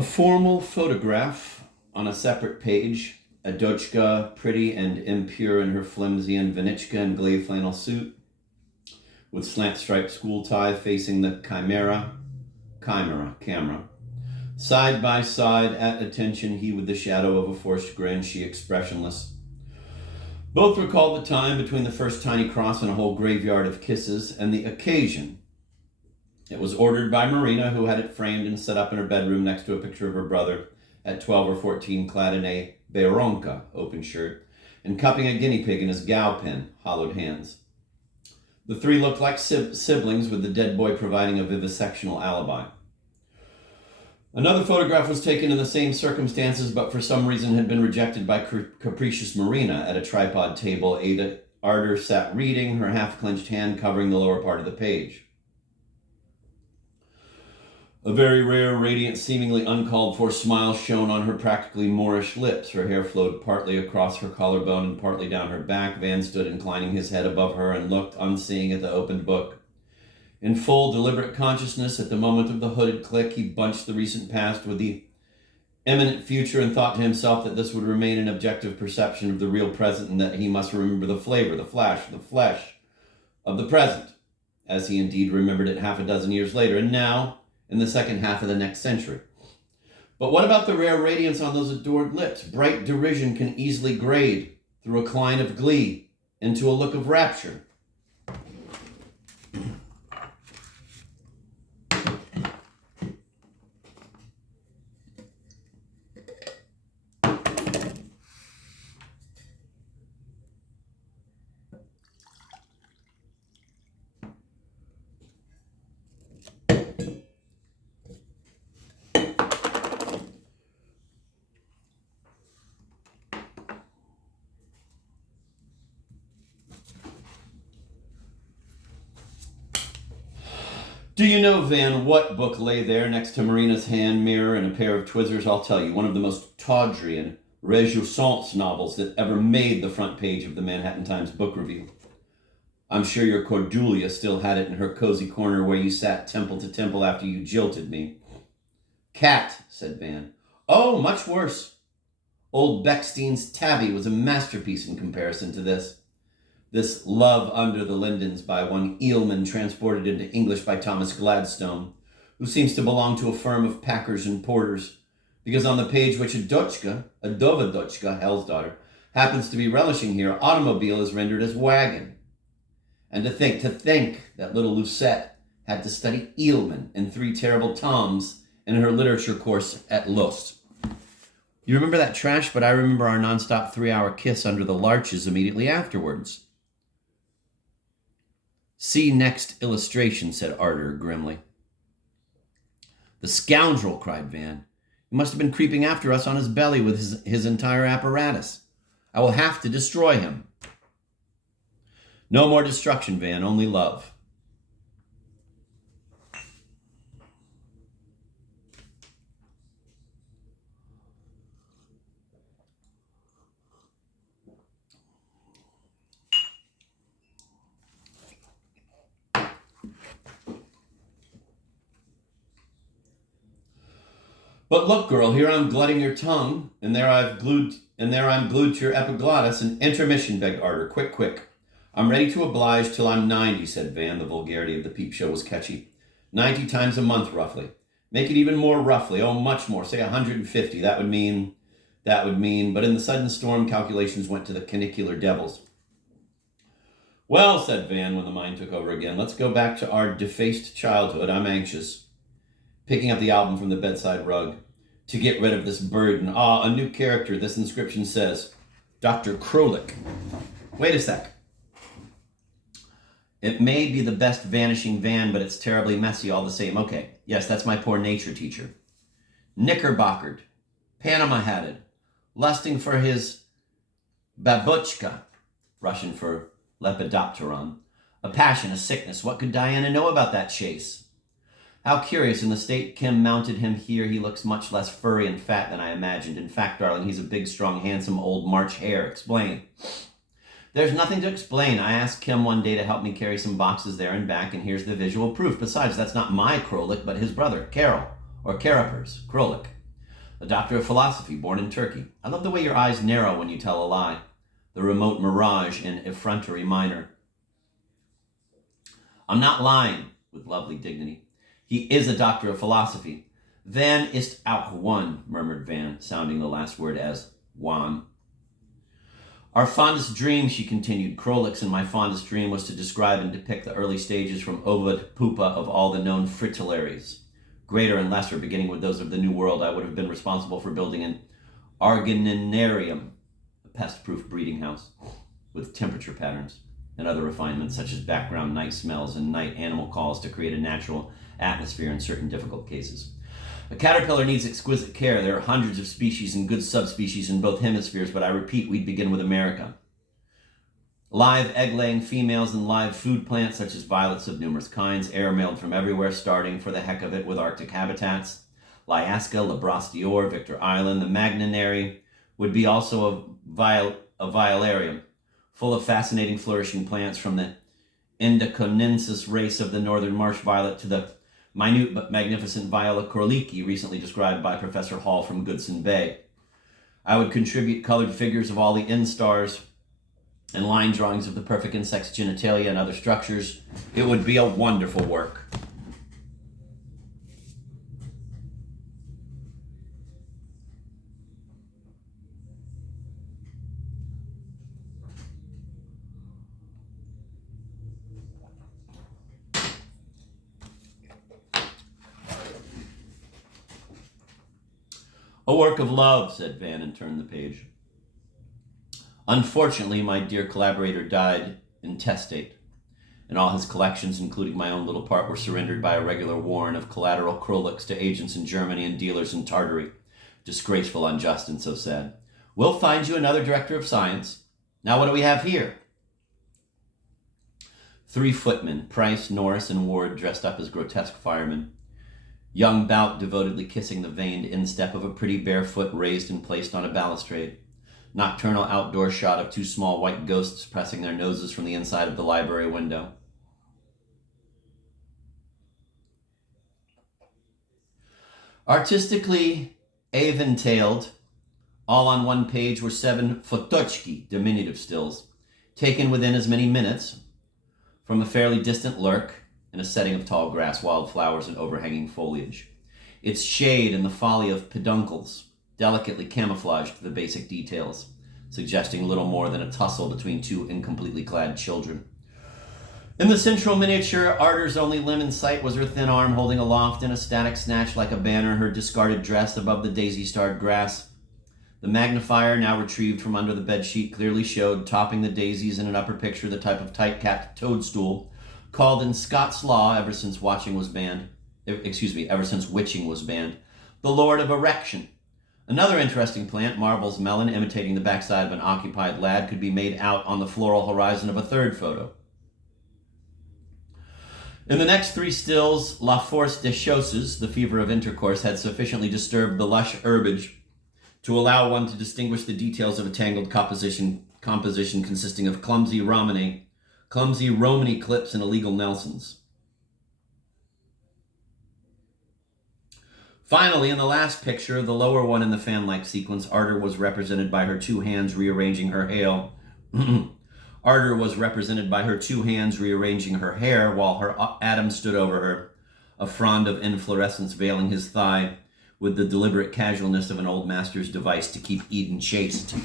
A formal photograph on a separate page. Adochka, pretty and impure in her flimsy and Vanichka and gray flannel suit, with slant-striped school tie facing the camera. Side by side, at attention, he with the shadow of a forced grin, she expressionless. Both recalled the time between the first tiny cross and a whole graveyard of kisses, and the occasion. It was ordered by Marina, who had it framed and set up in her bedroom next to a picture of her brother, at 12 or 14, clad in a Beronka open shirt, and cupping a guinea pig in his gow pen, hollowed hands. The three looked like siblings, with the dead boy providing a vivisectional alibi. Another photograph was taken in the same circumstances, but for some reason had been rejected by capricious Marina. At a tripod table, Ada Arter sat reading, her half-clenched hand covering the lower part of the page. A very rare, radiant, seemingly uncalled-for smile shone on her practically Moorish lips. Her hair flowed partly across her collarbone and partly down her back. Van stood inclining his head above her and looked, unseeing, at the opened book. In full, deliberate consciousness, at the moment of the hooded click, he bunched the recent past with the imminent future and thought to himself that this would remain an objective perception of the real present and that he must remember the flavor, the flash, the flesh of the present, as he indeed remembered it half a dozen years later, and now, in the second half of the next century. But what about the rare radiance on those adored lips? Bright derision can easily grade through a cline of glee into a look of rapture. Do you know, Van, what book lay there next to Marina's hand mirror and a pair of Twizzlers? I'll tell you, one of the most tawdry and réjouissance novels that ever made the front page of the Manhattan Times Book Review. I'm sure your Cordelia still had it in her cozy corner where you sat temple to temple after you jilted me. Cat, said Van. Oh, much worse. Old Beckstein's Tabby was a masterpiece in comparison to this. This Love Under the Lindens by one Eelman, transported into English by Thomas Gladstone, who seems to belong to a firm of packers and porters, because on the page which Adochka, Hell's daughter, happens to be relishing here, automobile is rendered as wagon. And to think that little Lucette had to study Eelman and Three Terrible Toms in her literature course at Lust. You remember that trash, but I remember our nonstop 3-hour kiss under the larches immediately afterwards. See next illustration, said Arter grimly. The scoundrel, cried Van. He must have been creeping after us on his belly with his entire apparatus. I will have to destroy him. No more destruction, Van, only love. But look, girl, here I'm glutting your tongue, and there I'm glued to your epiglottis. An intermission, begged Arter. Quick. I'm ready to oblige till I'm 90, said Van. The vulgarity of the peep show was catchy. 90 times a month, roughly. Make it even more roughly. Oh, much more. Say 150. That would mean. But in the sudden storm, calculations went to the canicular devils. Well, said Van, when the mind took over again, let's go back to our defaced childhood. I'm anxious. Picking up the album from the bedside rug, to get rid of this burden. A new character, this inscription says. Dr. Krolik. Wait a sec. It may be the best vanishing Van, but it's terribly messy all the same. Okay, yes, that's my poor nature teacher. Knickerbockered, Panama-hatted, lusting for his babuchka, Russian for lepidopteron. A passion, a sickness. What could Diana know about that chase? How curious, in the state Kim mounted him here, he looks much less furry and fat than I imagined. In fact, darling, he's a big, strong, handsome old March hare. Explain. There's nothing to explain. I asked Kim one day to help me carry some boxes there and back, and here's the visual proof. Besides, that's not my Krolik, but his brother, Carol, or Carapers, Krolik. A doctor of philosophy, born in Turkey. I love the way your eyes narrow when you tell a lie. The remote mirage in effrontery minor. I'm not lying, with lovely dignity. He is a doctor of philosophy. Van ist auch one, murmured Van, sounding the last word as Juan. Our fondest dream, she continued, Krolix, and my fondest dream was to describe and depict the early stages from ova to pupa of all the known fritillaries. Greater and lesser, beginning with those of the New World, I would have been responsible for building an arginarium, a pest-proof breeding house, with temperature patterns and other refinements such as background night smells and night animal calls to create a natural atmosphere in certain difficult cases. A caterpillar needs exquisite care. There are hundreds of species and good subspecies in both hemispheres, but I repeat, we'd begin with America. Live egg-laying females and live food plants such as violets of numerous kinds, air-mailed from everywhere, starting for the heck of it with Arctic habitats. Lyaska, Labrastior, Victor Island, the Magnanary would be also a violarium, full of fascinating flourishing plants from the Indoconensis race of the northern marsh violet to the minute but magnificent Viola Corliki, recently described by Professor Hall from Goodson Bay. I would contribute colored figures of all the instars and line drawings of the perfect insect's genitalia and other structures. It would be a wonderful work. A work of love, said Van, and turned the page. Unfortunately, my dear collaborator died intestate, and all his collections, including my own little part, were surrendered by a regular warren of collateral Krolix to agents in Germany and dealers in Tartary. Disgraceful, unjust, and so sad. We'll find you another director of science. Now what do we have here? 3 footmen, Price, Norris, and Ward, dressed up as grotesque firemen. Young Bout devotedly kissing the veined instep of a pretty bare foot raised and placed on a balustrade. Nocturnal outdoor shot of 2 small white ghosts pressing their noses from the inside of the library window. Artistically aventailed, all on one page, were 7 fotochki, diminutive stills, taken within as many minutes from a fairly distant lurk in a setting of tall grass, wild flowers, and overhanging foliage. Its shade and the folly of peduncles delicately camouflaged the basic details, suggesting little more than a tussle between 2 incompletely clad children. In the central miniature, Arter's only limb in sight was her thin arm holding aloft in a static snatch like a banner her discarded dress above the daisy-starred grass. The magnifier, now retrieved from under the bedsheet, clearly showed, topping the daisies in an upper picture, the type of tight-capped toadstool called in Scots law, ever since witching was banned, the Lord of Erection. Another interesting plant, Marble's melon, imitating the backside of an occupied lad, could be made out on the floral horizon of a third photo. In the next 3 stills, La Force des Choses, the fever of intercourse, had sufficiently disturbed the lush herbage to allow one to distinguish the details of a tangled composition consisting of clumsy Romany clips and illegal Nelsons. Finally, in the last picture, the lower one in the fan-like sequence, Arter was represented by her 2 hands rearranging her hair. Arter was represented by her 2 hands rearranging her hair, while her Adam stood over her, a frond of inflorescence veiling his thigh with the deliberate casualness of an old master's device to keep Eden chaste.